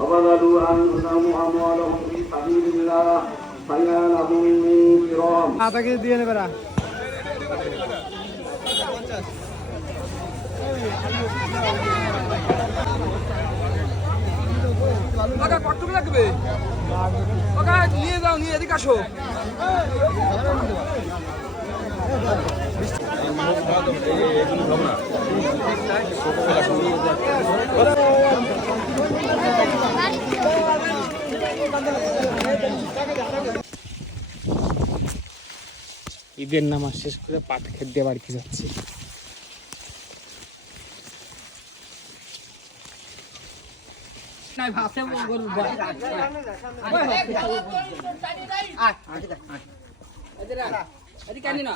وبذلوا أنفسهم وأموالهم في سبيل الله فما لهم من كرام মাথাকে দিয়ে নেবে না কাকা কতটুকু লাগবে কাকা নিয়ে যাও নিয়ে এদিকে আসো ঈদের নামাজ শেষ করে পাট খেতে দিয়ে বাড়িতে যাচ্ছি না